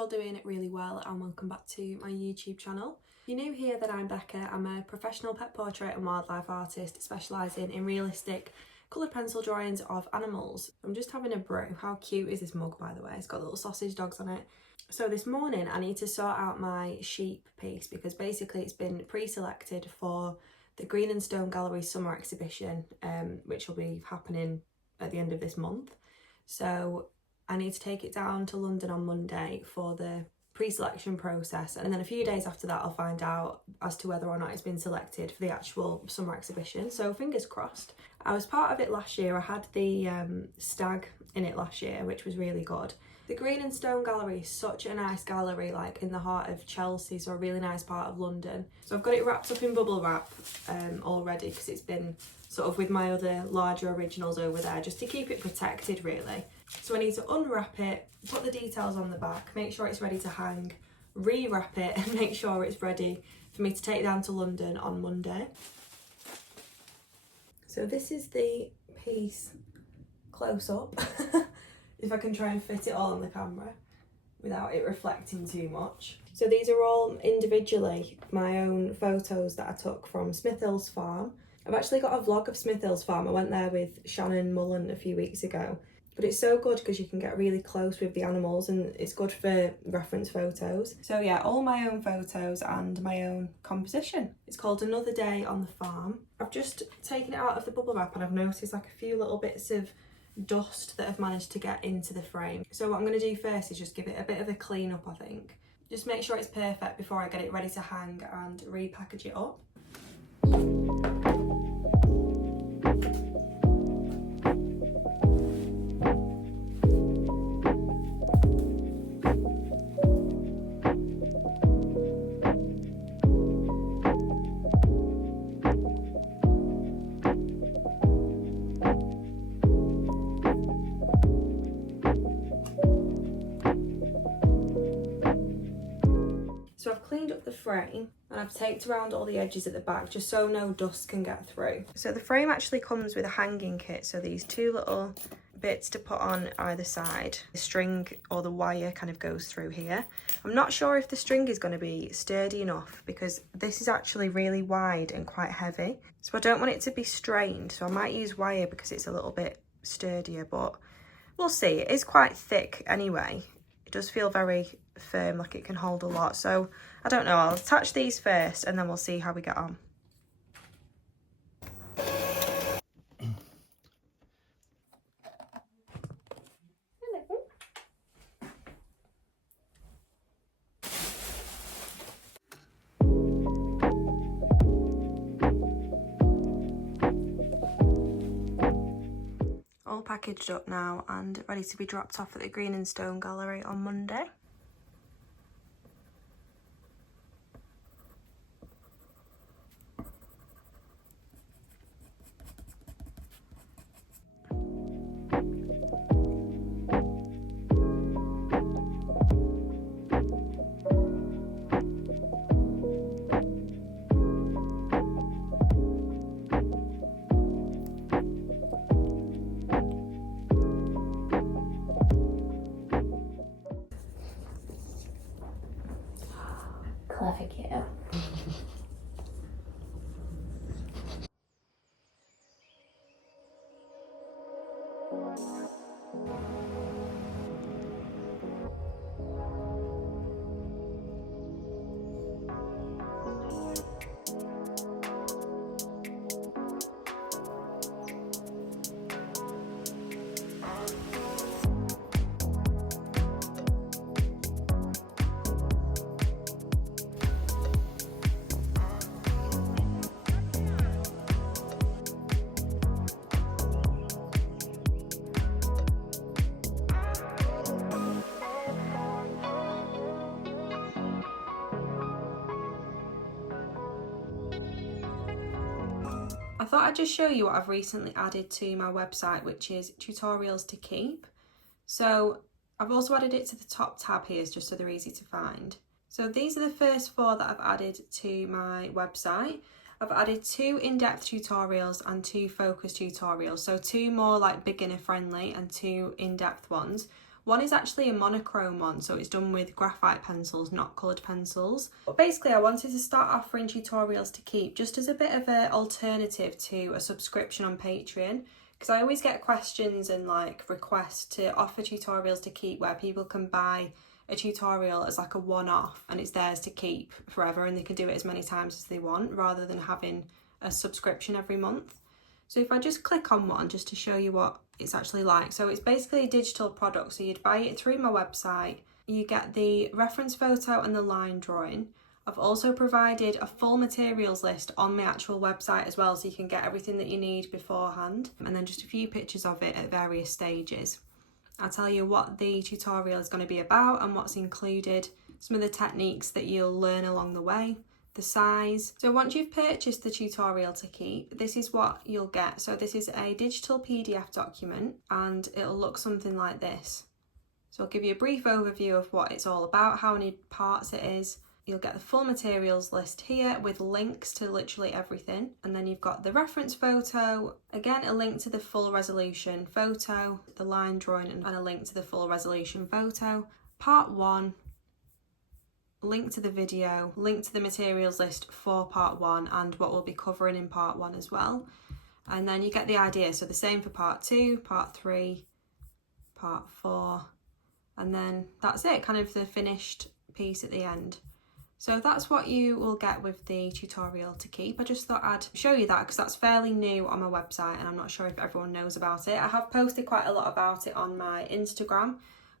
you're all doing really well and welcome back to my YouTube channel. If you're new here, then I'm Becca. I'm a professional pet portrait and wildlife artist specialising in realistic coloured pencil drawings of animals. I'm just having a brew. How cute is this mug, by the way? It's got little sausage dogs on it. So this morning I need to sort out my sheep piece because basically it's been pre-selected for the Green and Stone Gallery summer exhibition, which will be happening at the end of this month. So I need to take it down to London on Monday for the pre-selection process, and then a few days after that I'll find out as to whether or not it's been selected for the actual summer exhibition, so fingers crossed. I was part of it last year. I had the stag in it last year, which was really good. The Green and Stone Gallery is such a nice gallery, like in the heart of Chelsea, so a really nice part of London. So I've got it wrapped up in bubble wrap already because it's been sort of with my other larger originals over there, just to keep it protected really. So I need to unwrap it, put the details on the back, make sure it's ready to hang, re-wrap it and make sure it's ready for me to take down to London on Monday. So this is the piece close up, if I can try and fit it all on the camera without it reflecting too much. So these are all individually my own photos that I took from Smith Hill's farm. I've actually got a vlog of Smith Hill's farm. I went there with Shannon Mullen a few weeks ago. But it's so good because you can get really close with the animals and it's good for reference photos. So yeah, all my own photos and my own composition. It's called Another Day on the Farm. I've just taken it out of the bubble wrap and I've noticed like a few little bits of dust that have managed to get into the frame. So what I'm going to do first is just give it a bit of a clean up, I think. Just make sure it's perfect before I get it ready to hang and repackage it up. So I've cleaned up the frame and I've taped around all the edges at the back just so no dust can get through. So the frame actually comes with a hanging kit, so these two little bits to put on either side. The string or the wire kind of goes through here. I'm not sure if the string is going to be sturdy enough because this is actually really wide and quite heavy. So I don't want it to be strained, so I might use wire because it's a little bit sturdier, but we'll see. It is quite thick anyway. It does feel very firm, like it can hold a lot. So I don't know, I'll attach these first and then we'll see how we get on. All packaged up now and ready to be dropped off at the Green and Stone Gallery on Monday. Clever kid. I thought I'd just show you what I've recently added to my website, which is tutorials to keep. So I've also added it to the top tab here just so they're easy to find. So these are the first 4 that I've added to my website. I've added 2 in-depth tutorials and 2 focus tutorials. So 2 more like beginner friendly and 2 in-depth ones. One is actually a monochrome one, so it's done with graphite pencils, not coloured pencils. But basically I wanted to start offering tutorials to keep just as a bit of an alternative to a subscription on Patreon, because I always get questions and like requests to offer tutorials to keep where people can buy a tutorial as like a one-off and it's theirs to keep forever and they can do it as many times as they want rather than having a subscription every month. So if I just click on one just to show you what it's actually like. So it's basically a digital product, so you'd buy it through my website. You get the reference photo and the line drawing. I've also provided a full materials list on my actual website as well, so you can get everything that you need beforehand, and then just a few pictures of it at various stages. I'll tell you what the tutorial is going to be about and what's included, some of the techniques that you'll learn along the way, the size. So once you've purchased the tutorial to keep, this is what you'll get. So this is a digital PDF document and it'll look something like this. So I'll give you a brief overview of what it's all about, how many parts it is. You'll get the full materials list here with links to literally everything. And then you've got the reference photo, again a link to the full resolution photo, the line drawing and a link to the full resolution photo. Part 1, link to the video, link to the materials list for part 1 and what we'll be covering in part 1 as well. And then you get the idea, so the same for part 2, part 3, part 4, and then that's it, kind of the finished piece at the end. So that's what you will get with the tutorial to keep. I just thought I'd show you that because that's fairly new on my website and I'm not sure if everyone knows about it. I have posted quite a lot about it on my Instagram,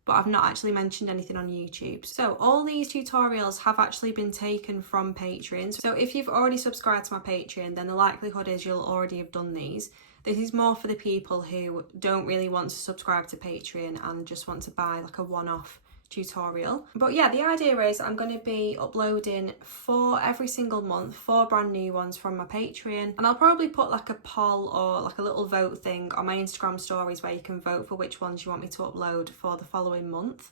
but I've not actually mentioned anything on YouTube. So all these tutorials have actually been taken from Patreon. So if you've already subscribed to my Patreon, then the likelihood is you'll already have done these. This is more for the people who don't really want to subscribe to Patreon and just want to buy like a one-off tutorial. But yeah, the idea is I'm going to be uploading 4 every single month, 4 brand new ones from my Patreon, and I'll probably put like a poll or like a little vote thing on my Instagram stories where you can vote for which ones you want me to upload for the following month.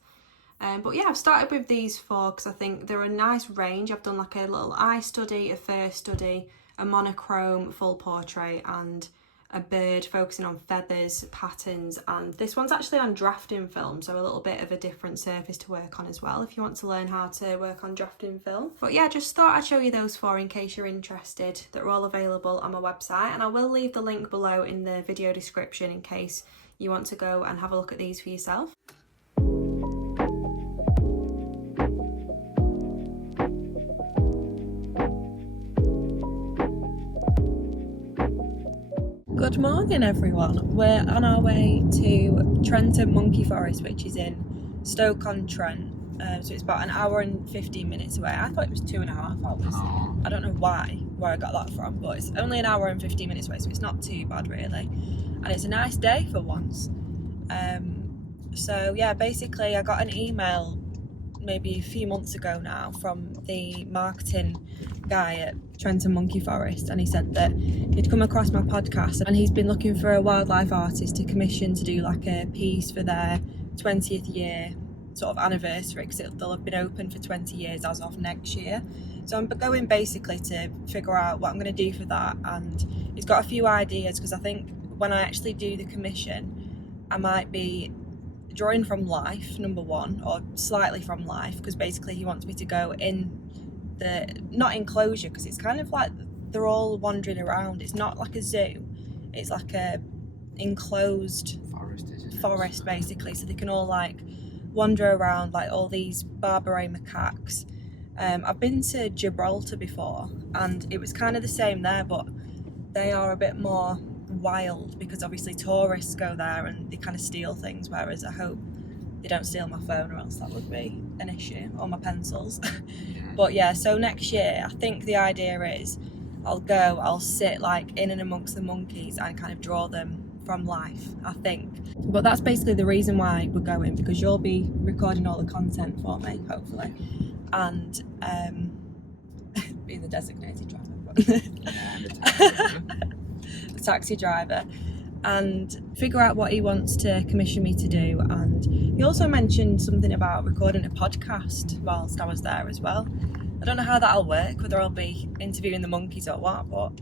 But yeah, I've started with these 4 because I think they're a nice range. I've done like a little eye study, a fur study, a monochrome full portrait, and a bird focusing on feathers, patterns, and this one's actually on drafting film, so a little bit of a different surface to work on as well if you want to learn how to work on drafting film. But yeah, just thought I'd show you those 4 in case you're interested. They're all available on my website and I will leave the link below in the video description in case you want to go and have a look at these for yourself. Good morning everyone, we're on our way to Trenton Monkey Forest, which is in Stoke-on-Trent, so it's about an hour and 15 minutes away. I thought it was 2.5 hours. I don't know where I got that from, but it's only an hour and 15 minutes away, so it's not too bad really, and it's a nice day for once. So yeah, basically I got an email maybe a few months ago now from the marketing guy at Trenton Monkey Forest, and he said that he'd come across my podcast and he's been looking for a wildlife artist to commission to do like a piece for their 20th year sort of anniversary, because they'll have been open for 20 years as of next year. So I'm going basically to figure out what I'm going to do for that, and he's got a few ideas because I think when I actually do the commission I might be drawing from life, number 1, or slightly from life, because basically he wants me to go in the, not enclosure, because it's kind of like they're all wandering around. It's not like a zoo, it's like a enclosed forest basically, so they can all like wander around like all these Barbary macaques. I've been to Gibraltar before and it was kind of the same there, but they are a bit more wild because obviously tourists go there and they kind of steal things, whereas I hope they don't steal my phone or else that would be an issue, or my pencils. But yeah, so next year I think the idea is I'll sit like in and amongst the monkeys and kind of draw them from life, I think. But that's basically the reason why we're going, because you'll be recording all the content for me hopefully, and being the designated driver, the taxi driver, and figure out what he wants to commission me to do. And he also mentioned something about recording a podcast whilst I was there as well. I don't know how that'll work, whether I'll be interviewing the monkeys or what, but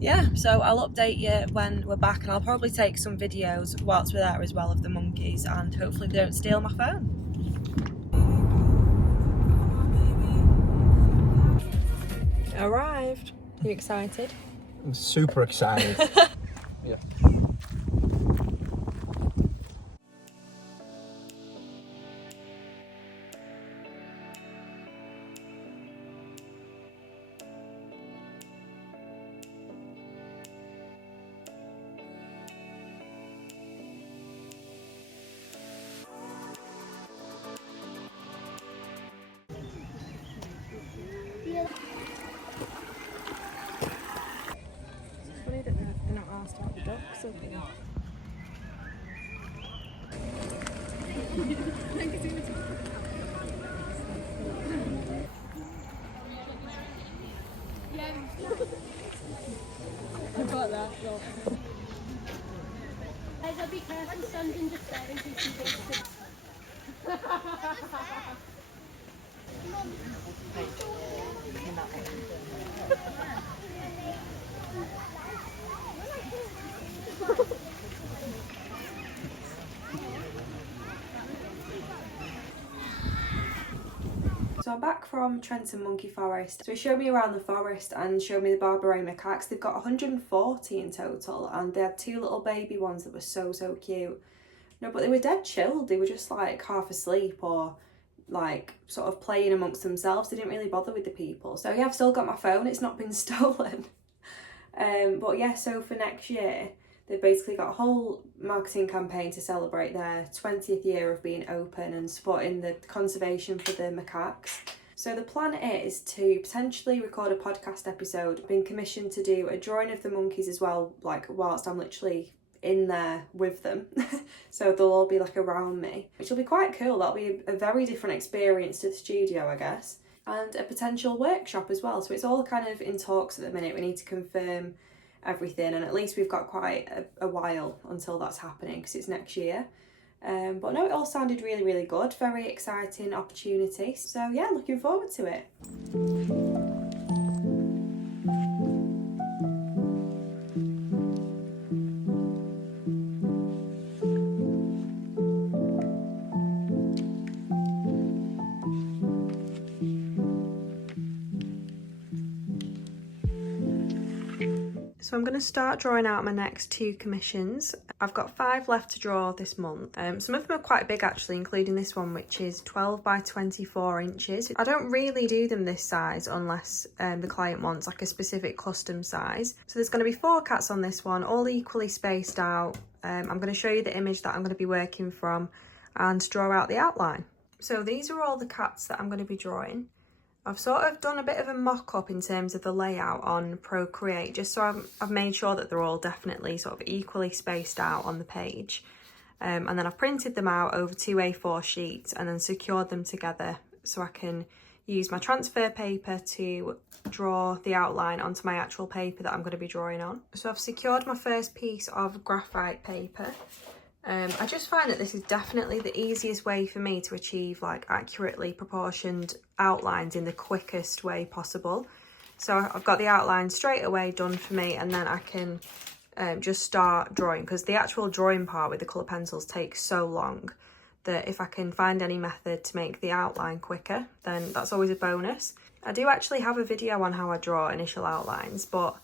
yeah, so I'll update you when we're back, and I'll probably take some videos whilst we're there as well of the monkeys, and hopefully they don't steal my phone. Arrived. Are you excited? I'm super excited. Yeah. It's funny that they're not asked about the ducks, are they? I've got that. Guys, I'll be careful standing just there in case you get sick. So I'm back from Trenton Monkey Forest. So he showed me around the forest and showed me the Barbary macaques. They've got 140 in total, and they had 2 little baby ones that were so cute. No, but they were dead chilled. They were just like half asleep or like sort of playing amongst themselves. They didn't really bother with the people. So yeah, I've still got my phone. It's not been stolen. But yeah, so for next year, they've basically got a whole marketing campaign to celebrate their 20th year of being open and supporting the conservation for the macaques. So the plan is to potentially record a podcast episode. I've been commissioned to do a drawing of the monkeys as well, like whilst I'm literally in there with them. So they'll all be like around me, which will be quite cool. That'll be a very different experience to the studio, I guess. And a potential workshop as well. So it's all kind of in talks at the minute. We need to confirm everything, and at least we've got quite a while until that's happening because it's next year. But no, it all sounded really good. Very exciting opportunity. So yeah, looking forward to it. So I'm going to start drawing out my next 2 commissions. I've got 5 left to draw this month. Some of them are quite big actually, including this one, which is 12 by 24 inches. I don't really do them this size unless the client wants like a specific custom size. So there's going to be 4 cats on this one, all equally spaced out. I'm going to show you the image that I'm going to be working from and draw out the outline. So these are all the cats that I'm going to be drawing. I've sort of done a bit of a mock-up in terms of the layout on Procreate, just so I've made sure that they're all definitely sort of equally spaced out on the page. And then I've printed them out over 2 A4 sheets and then secured them together so I can use my transfer paper to draw the outline onto my actual paper that I'm going to be drawing on. So I've secured my first piece of graphite paper. I just find that this is definitely the easiest way for me to achieve like accurately proportioned outlines in the quickest way possible. So I've got the outline straight away done for me, and then I can just start drawing, because the actual drawing part with the colour pencils takes so long that if I can find any method to make the outline quicker, then that's always a bonus. I do actually have a video on how I draw initial outlines, but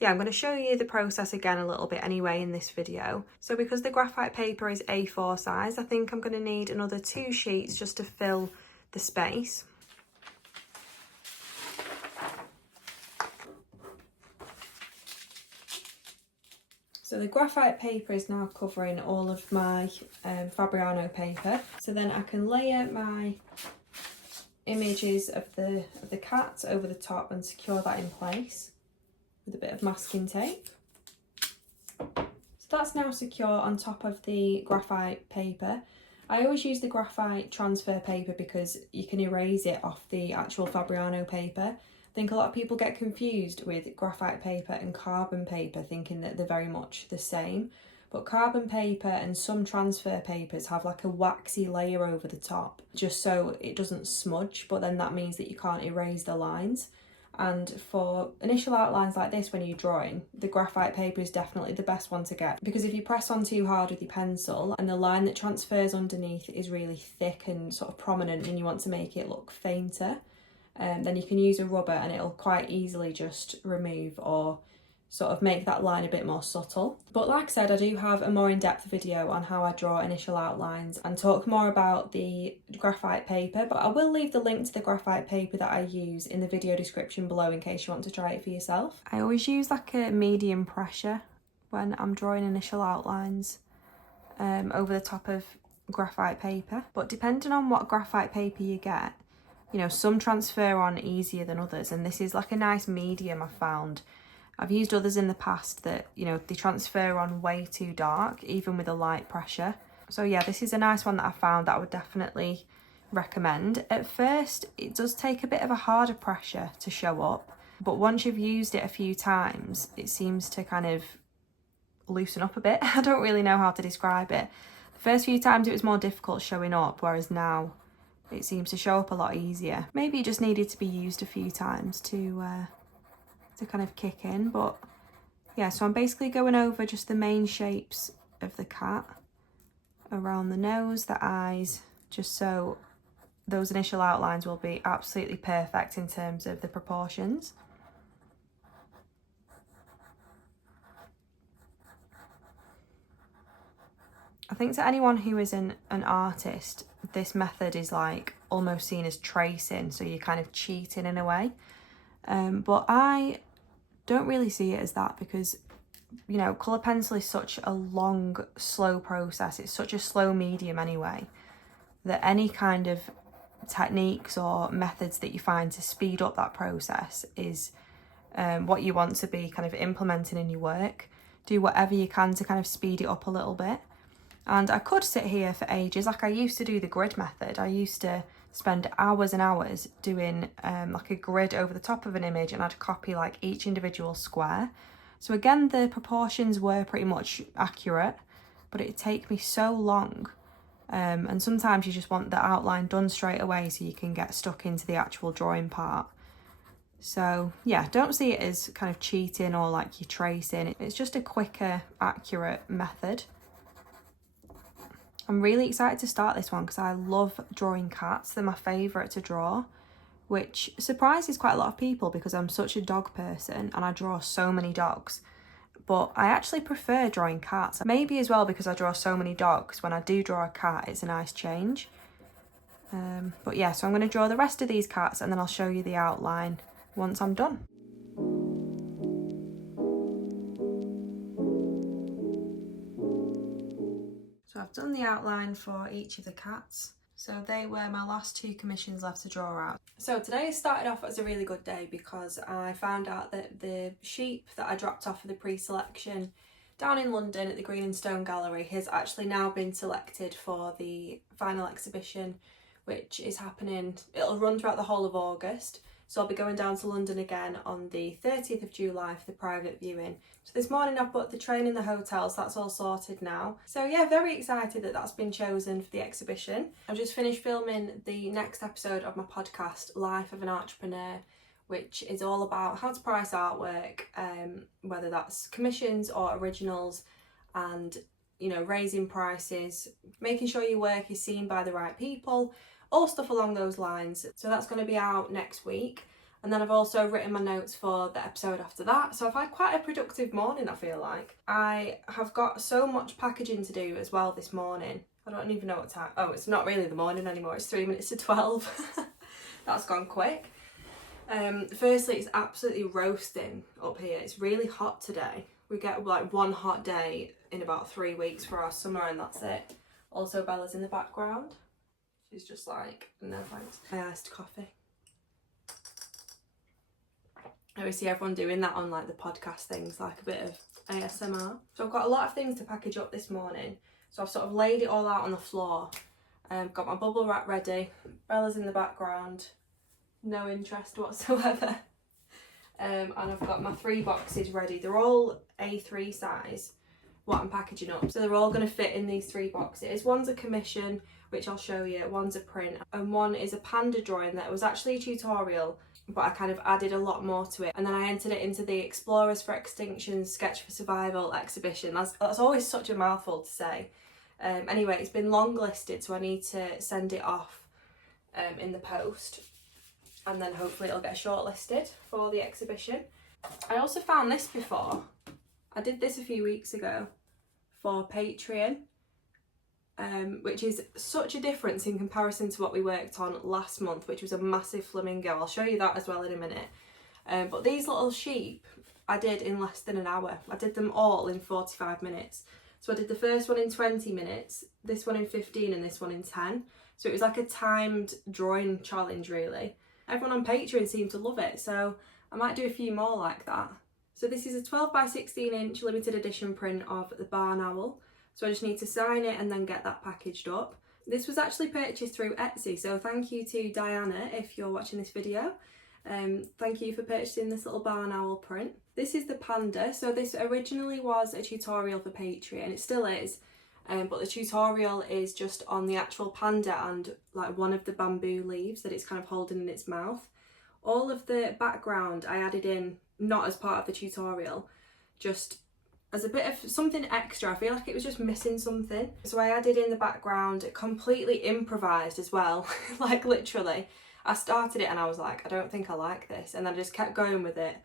yeah, I'm going to show you the process again a little bit anyway in this video. So because the graphite paper is A4 size, I think I'm going to need another 2 sheets just to fill the space. So the graphite paper is now covering all of my Fabriano paper. So then I can layer my images of the cat over the top and secure that in place with a bit of masking tape. So that's now secure on top of the graphite paper. I always use the graphite transfer paper because you can erase it off the actual Fabriano paper. I think a lot of people get confused with graphite paper and carbon paper, thinking that they're very much the same. But carbon paper and some transfer papers have like a waxy layer over the top, just so it doesn't smudge, but then that means that you can't erase the lines. And for initial outlines like this, when you're drawing, the graphite paper is definitely the best one to get, because if you press on too hard with your pencil and the line that transfers underneath is really thick and sort of prominent and you want to make it look fainter, then you can use a rubber and it'll quite easily just remove or sort of make that line a bit more subtle. But like I said, I do have a more in-depth video on how I draw initial outlines and talk more about the graphite paper, but I will leave the link to the graphite paper that I use in the video description below in case you want to try it for yourself. I always use like a medium pressure when I'm drawing initial outlines over the top of graphite paper, but depending on what graphite paper you get, you know, some transfer on easier than others, and this is like a nice medium I've found. I've used others in the past that, you know, they transfer on way too dark, even with a light pressure. So yeah, this is a nice one that I found that I would definitely recommend. At first, it does take a bit of a harder pressure to show up, but once you've used it a few times, it seems to kind of loosen up a bit. I don't really know how to describe it. The first few times it was more difficult showing up, whereas now it seems to show up a lot easier. Maybe it just needed to be used a few times to kind of kick in. But yeah, so I'm basically going over just the main shapes of the cat around the nose, the eyes, just so those initial outlines will be absolutely perfect in terms of the proportions. I think to anyone who isn't an artist, this method is like almost seen as tracing, so you're kind of cheating in a way. But I don't really see it as that, because, you know, colour pencil is such a long, slow process. It's such a slow medium anyway, that any kind of techniques or methods that you find to speed up that process is what you want to be kind of implementing in your work. Do whatever you can to kind of speed it up a little bit. And I could sit here for ages. Like I used to do the grid method. I used to spend hours and hours doing like a grid over the top of an image, and I'd copy like each individual square. So again, the proportions were pretty much accurate, but it'd take me so long. And sometimes you just want the outline done straight away so you can get stuck into the actual drawing part. So yeah, don't see it as kind of cheating or like you're tracing. It's just a quicker, accurate method. I'm really excited to start this one because I love drawing cats. They're my favourite to draw, which surprises quite a lot of people because I'm such a dog person and I draw so many dogs. But I actually prefer drawing cats. Maybe as well because I draw so many dogs, when I do draw a cat, it's a nice change. But yeah, so I'm going to draw the rest of these cats and then I'll show you the outline once I'm done. So I've done the outline for each of the cats. So they were my last two commissions left to draw out. So today started off as a really good day because I found out that the sheep that I dropped off for the pre-selection down in London at the Green and Stone Gallery has actually now been selected for the final exhibition, which is happening, it'll run throughout the whole of August. So I'll be going down to London again on the 30th of July for the private viewing. So this morning I've booked the train in the hotel, so that's all sorted now. So yeah, very excited that that's been chosen for the exhibition. I've just finished filming the next episode of my podcast, Life of an Entrepreneur, which is all about how to price artwork, whether that's commissions or originals, and, you know, raising prices, making sure your work is seen by the right people, all stuff along those lines. So that's going to be out next week. And then I've also written my notes for the episode after that. So I've had quite a productive morning, I feel like. I have got so much packaging to do as well this morning. I don't even know what time. Oh, it's not really the morning anymore. It's 3 minutes to 12. That's gone quick. Firstly, it's absolutely roasting up here. It's really hot today. We get like one hot day in about 3 weeks for our summer and that's it. Also, Bella's in the background. She's just like, no thanks. My iced coffee. I always see everyone doing that on like the podcast things, like a bit of ASMR. So I've got a lot of things to package up this morning. So I've sort of laid it all out on the floor. Got my bubble wrap ready. Bella's in the background. No interest whatsoever. And I've got my 3 boxes ready. They're all A3 size, what I'm packaging up. So they're all going to fit in these 3 boxes. One's a commission, which I'll show you. One's a print. And one is a panda drawing that was actually a tutorial but I kind of added a lot more to it, and then I entered it into the Explorers for Extinction Sketch for Survival exhibition. That's always such a mouthful to say. Anyway, it's been long listed, so I need to send it off in the post, and then hopefully it'll get shortlisted for the exhibition. I also found this before. I did this a few weeks ago for Patreon, which is such a difference in comparison to what we worked on last month, which was a massive flamingo. I'll show you that as well in a minute. But these little sheep I did in less than an hour. I did them all in 45 minutes. So I did the first one in 20 minutes, this one in 15 and this one in 10. So it was like a timed drawing challenge really. Everyone on Patreon seemed to love it, so I might do a few more like that. So this is a 12 by 16 inch limited edition print of the barn owl. So I just need to sign it and then get that packaged up. This was actually purchased through Etsy, so thank you to Diana if you're watching this video. Thank you for purchasing this little barn owl print. This is the panda. So this originally was a tutorial for Patreon, it still is, but the tutorial is just on the actual panda and like one of the bamboo leaves that it's kind of holding in its mouth. All of the background I added in, not as part of the tutorial, just as a bit of something extra. I feel like it was just missing something. So I added in the background, completely improvised as well, like literally. I started it and I was like, I don't think I like this. And then I just kept going with it.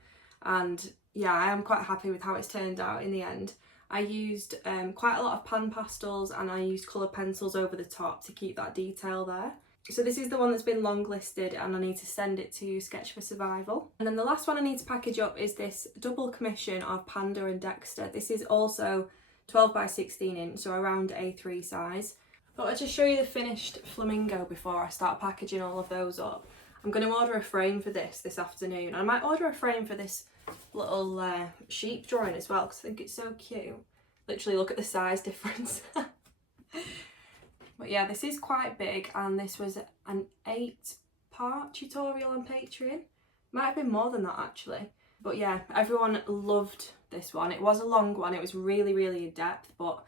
And yeah, I am quite happy with how it's turned out in the end. I used quite a lot of pan pastels and I used coloured pencils over the top to keep that detail there. So this is the one that's been long listed and I need to send it to Sketch for Survival. And then the last one I need to package up is this double commission of Panda and Dexter. This is also 12 by 16 inch, so around A3 size. But I'll just show you the finished flamingo before I start packaging all of those up. I'm going to order a frame for this afternoon. I might order a frame for this little sheep drawing as well because I think it's so cute. Literally look at the size difference. But yeah, this is quite big and this was an 8-part tutorial on Patreon. Might have been more than that actually. But yeah, everyone loved this one. It was a long one, it was really, really in depth, but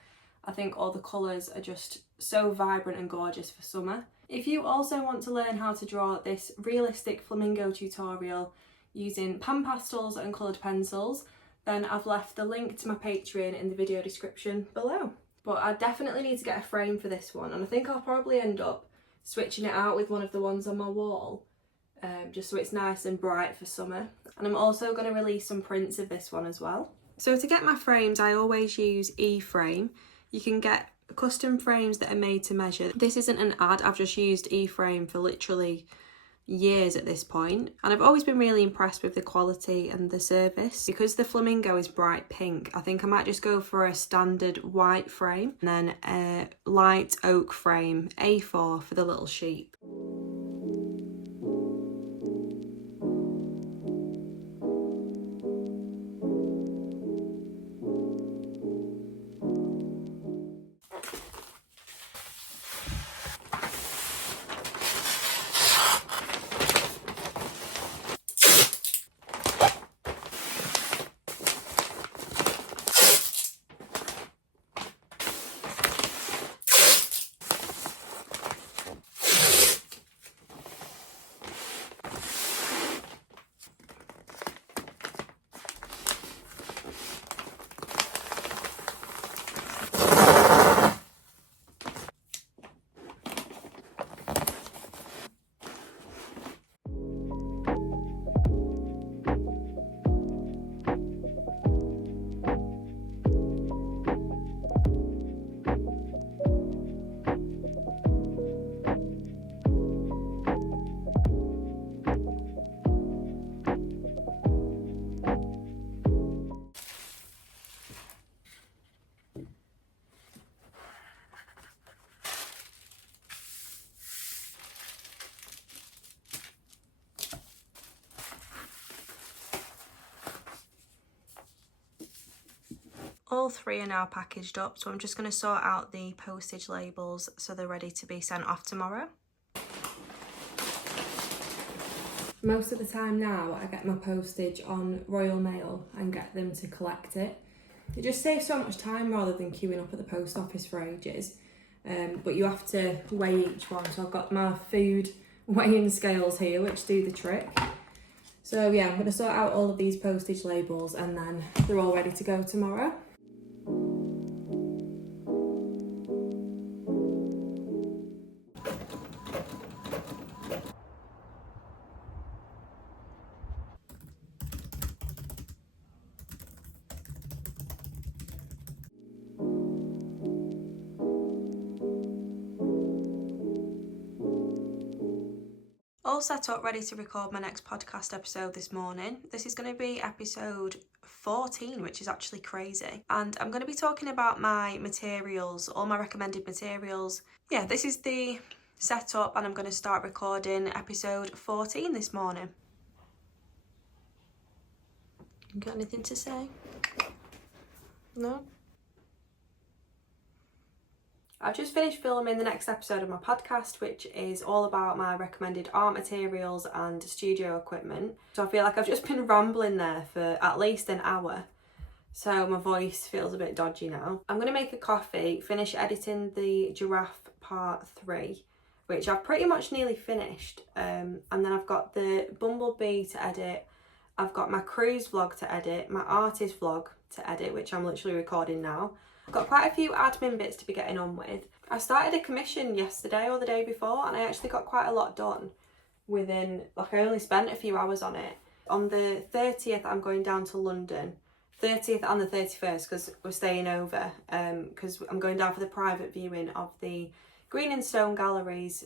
I think all the colours are just so vibrant and gorgeous for summer. If you also want to learn how to draw this realistic flamingo tutorial using pan pastels and coloured pencils, then I've left the link to my Patreon in the video description below. But I definitely need to get a frame for this one, and I think I'll probably end up switching it out with one of the ones on my wall, just so it's nice and bright for summer. And I'm also going to release some prints of this one as well. So to get my frames, I always use E-frame. You can get custom frames that are made to measure. This isn't an ad, I've just used E-frame for literally years at this point, and I've always been really impressed with the quality and the service. Because the flamingo is bright pink, I think I might just go for a standard white frame and then a light oak frame, A4 for the little sheep. All three are now packaged up, so I'm just going to sort out the postage labels so they're ready to be sent off tomorrow. Most of the time now I get my postage on Royal Mail and get them to collect it. It just saves so much time rather than queuing up at the post office for ages. But you have to weigh each one, so I've got my food weighing scales here which do the trick. So yeah, I'm going to sort out all of these postage labels and then they're all ready to go tomorrow. All set up, ready to record my next podcast episode this morning. This is going to be episode 14, which is actually crazy. And I'm going to be talking about my materials, all my recommended materials. Yeah, this is the setup and I'm going to start recording episode 14 this morning. You got anything to say? No? I've just finished filming the next episode of my podcast, which is all about my recommended art materials and studio equipment. So I feel like I've just been rambling there for at least an hour. So my voice feels a bit dodgy now. I'm going to make a coffee, finish editing the giraffe part 3, which I've pretty much nearly finished. And then I've got the bumblebee to edit. I've got my cruise vlog to edit, my artist vlog to edit, which I'm literally recording now. I've got quite a few admin bits to be getting on with. I started a commission yesterday or the day before and I actually got quite a lot done within, like I only spent a few hours on it. On the 30th I'm going down to London, 30th and the 31st because we're staying over, because I'm going down for the private viewing of the Green and Stone Gallery's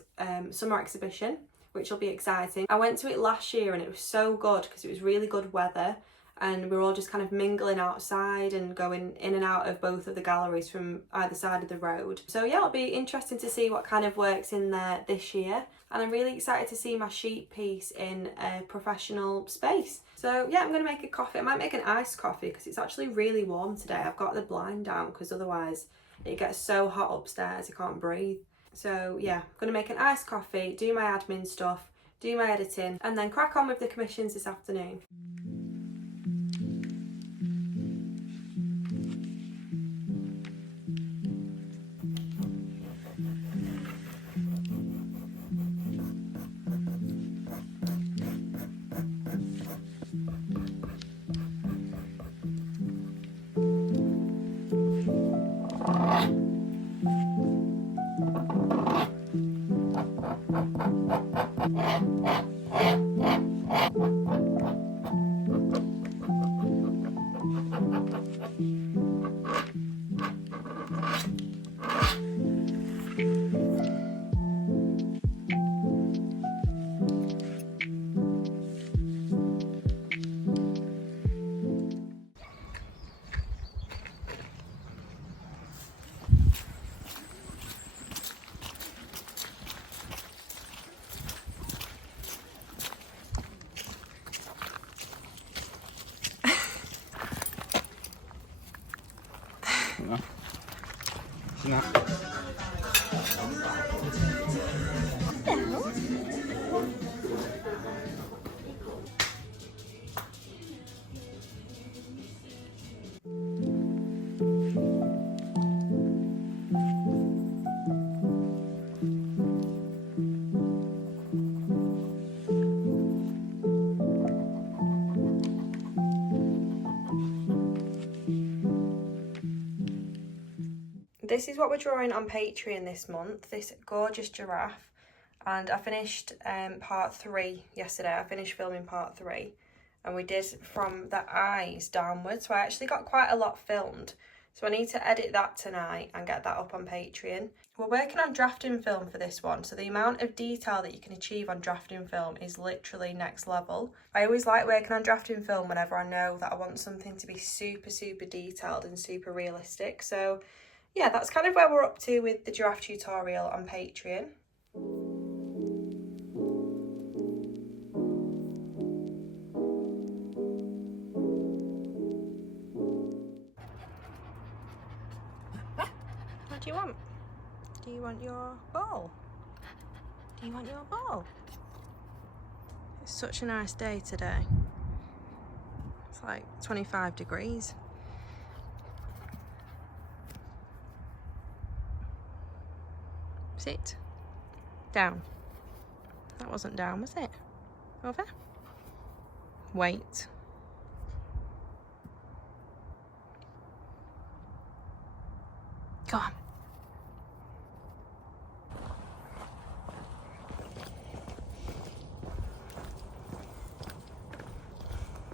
summer exhibition, which will be exciting. I went to it last year and it was so good because it was really good weather. And we were all just kind of mingling outside and going in and out of both of the galleries from either side of the road. So yeah, it'll be interesting to see what kind of works in there this year. And I'm really excited to see my sheet piece in a professional space. So yeah, I'm going to make a coffee. I might make an iced coffee because it's actually really warm today. I've got the blind down because otherwise it gets so hot upstairs I can't breathe. So yeah, I'm going to make an iced coffee, do my admin stuff, do my editing, and then crack on with the commissions this afternoon. No. This is what we're drawing on Patreon this month, this gorgeous giraffe. And I finished part 3 yesterday. I finished filming part 3 and we did from the eyes downwards. So I actually got quite a lot filmed. So I need to edit that tonight and get that up on Patreon. We're working on drafting film for this one. So the amount of detail that you can achieve on drafting film is literally next level. I always like working on drafting film whenever I know that I want something to be super, super detailed and super realistic. So yeah, that's kind of where we're up to with the giraffe tutorial on Patreon. What do you want? Do you want your ball? Do you want your ball? It's such a nice day today. It's like 25 degrees. Sit. Down. That wasn't down, was it? Over. Wait. Go on.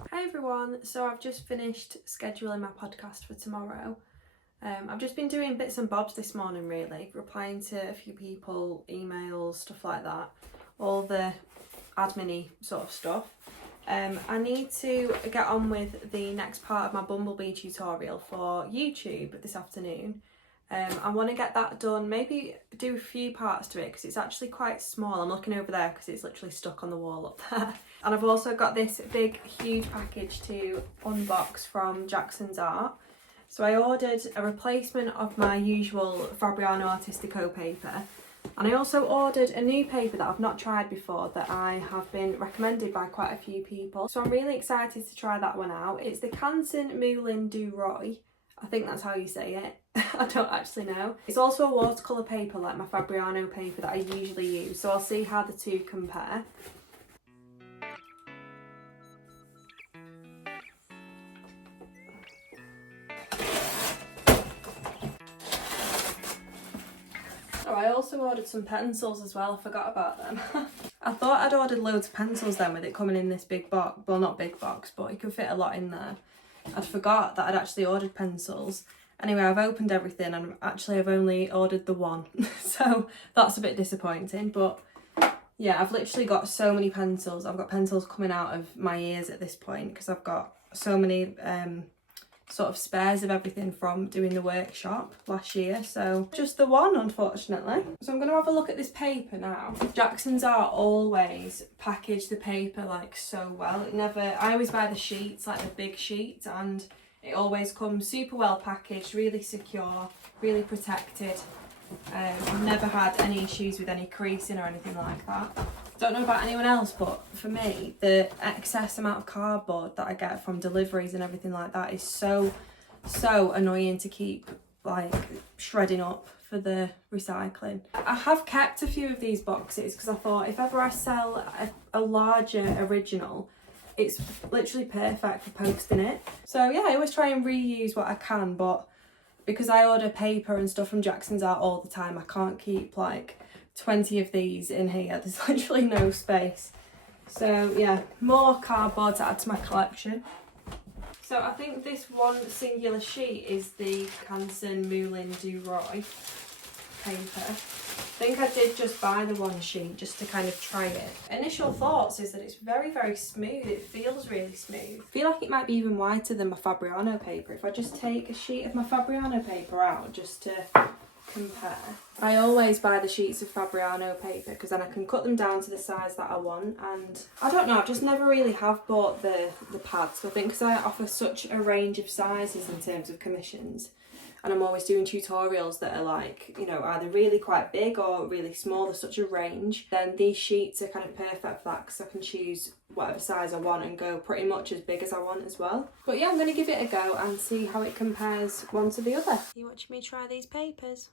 Hi everyone, so I've just finished scheduling my podcast for tomorrow. I've just been doing bits and bobs this morning really, replying to a few people, emails, stuff like that, all the admin-y sort of stuff. I need to get on with the next part of my bumblebee tutorial for YouTube this afternoon. I want to get that done, maybe do a few parts to it because it's actually quite small. I'm looking over there because it's literally stuck on the wall up there. And I've also got this big, huge package to unbox from Jackson's Art. So I ordered a replacement of my usual Fabriano Artistico paper. And I also ordered a new paper that I've not tried before that I have been recommended by quite a few people. So I'm really excited to try that one out. It's the Canson Moulin du Roy. I think that's how you say it. I don't actually know. It's also a watercolour paper like my Fabriano paper that I usually use. So I'll see how the two compare. Oh, I also ordered some pencils as well, I forgot about them. I thought I'd ordered loads of pencils then with it coming in this big box. Well, not big box, but it could fit a lot in there. I'd forgot that I'd actually ordered pencils. Anyway, I've opened everything and I've only ordered the one. So that's a bit disappointing, but yeah, I've literally got so many pencils. I've got pencils coming out of my ears at this point because I've got so many sort of spares of everything from doing the workshop last year, so just the one unfortunately. So I'm going to have a look at this paper now. Jackson's Art always package the paper like so well. I always buy the sheets, like the big sheets, and it always comes super well packaged, really secure, really protected. I've never had any issues with any creasing or anything like that. Don't know about anyone else, but for me, the excess amount of cardboard that I get from deliveries and everything like that is so annoying to keep like shredding up for the recycling. I have kept a few of these boxes because I thought if ever I sell a larger original, it's literally perfect for posting it. So yeah, I always try and reuse what I can, but because I order paper and stuff from Jackson's Art all the time, I can't keep like 20 of these in here. There's literally no space. So yeah, more cardboard to add to my collection. So I think this one singular sheet is the Canson Moulin du Roy paper. I think I did just buy the one sheet just to kind of try it. Initial thoughts is that it's very, very smooth. It feels really smooth. I feel like it might be even whiter than my Fabriano paper. If I just take a sheet of my Fabriano paper out just to compare. I always buy the sheets of Fabriano paper because then I can cut them down to the size that I want, and I don't know, I just never really have bought the pads. I think because I offer such a range of sizes in terms of commissions, and I'm always doing tutorials that are like, you know, either really quite big or really small. There's such a range. Then these sheets are kind of perfect for that because I can choose whatever size I want and go pretty much as big as I want as well. But yeah, I'm going to give it a go and see how it compares one to the other. Are you watching me try these papers?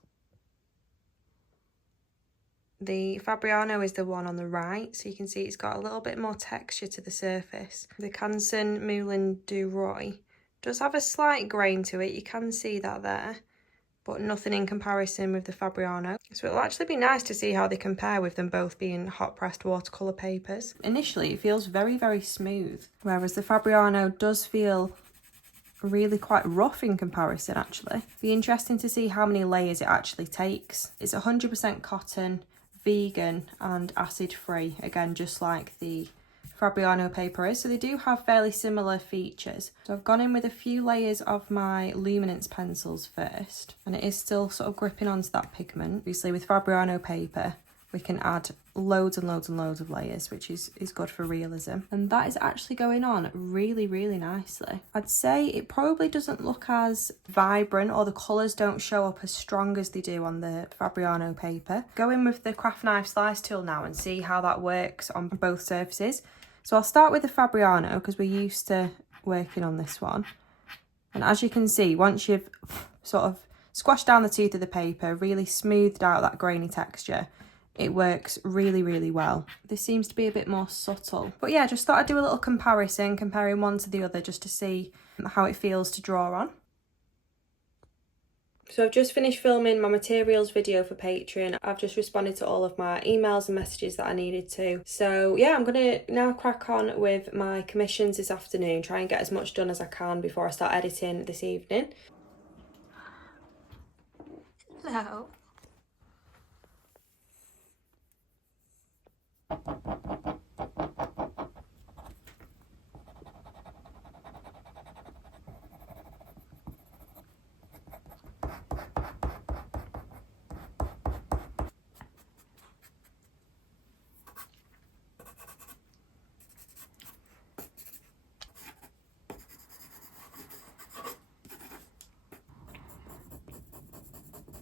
The Fabriano is the one on the right, so you can see it's got a little bit more texture to the surface. The Canson Moulin du Roy does have a slight grain to it, you can see that there, but nothing in comparison with the Fabriano. So it'll actually be nice to see how they compare with them both being hot pressed watercolour papers. Initially it feels very, very smooth, whereas the Fabriano does feel really quite rough in comparison actually. Be interesting to see how many layers it actually takes. It's 100% cotton, vegan and acid free, again just like the Fabriano paper is, so they do have fairly similar features. So I've gone in with a few layers of my luminance pencils first, and it is still sort of gripping onto that pigment. Obviously with Fabriano paper we can add loads and loads and loads of layers, which is good for realism, and that is actually going on really, really nicely. I'd say it probably doesn't look as vibrant, or the colours don't show up as strong as they do on the Fabriano paper. Go in with the craft knife slice tool now and see how that works on both surfaces. So I'll start with the Fabriano because we're used to working on this one, and as you can see, once you've sort of squashed down the tooth of the paper, really smoothed out that grainy texture, it works really, really well. This seems to be a bit more subtle. But yeah, just thought I'd do a little comparison, comparing one to the other just to see how it feels to draw on. So I've just finished filming my materials video for Patreon. I've just responded to all of my emails and messages that I needed to. So yeah, I'm going to now crack on with my commissions this afternoon, try and get as much done as I can before I start editing this evening. Hello.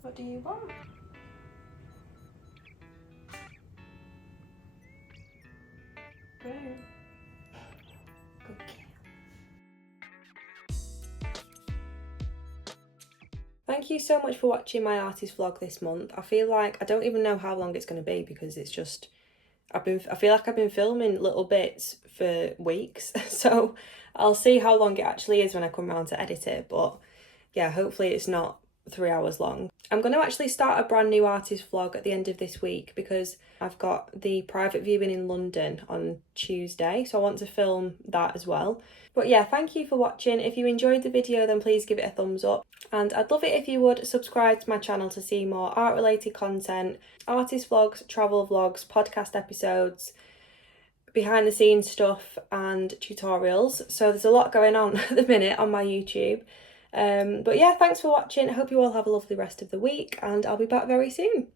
What do you want? Go. Good girl. Thank you so much for watching my artist vlog this month. I feel like I don't even know how long it's going to be because it's just I feel like I've been filming little bits for weeks. So I'll see how long it actually is when I come around to edit it, but yeah, hopefully it's not 3 hours long. I'm going to actually start a brand new artist vlog at the end of this week because I've got the private viewing in London on Tuesday, so I want to film that as well. But yeah, thank you for watching. If you enjoyed the video, then please give it a thumbs up, and I'd love it if you would subscribe to my channel to see more art related content, artist vlogs, travel vlogs, podcast episodes, behind the scenes stuff and tutorials. So there's a lot going on at the minute on my YouTube. But yeah, thanks for watching. I hope you all have a lovely rest of the week, and I'll be back very soon.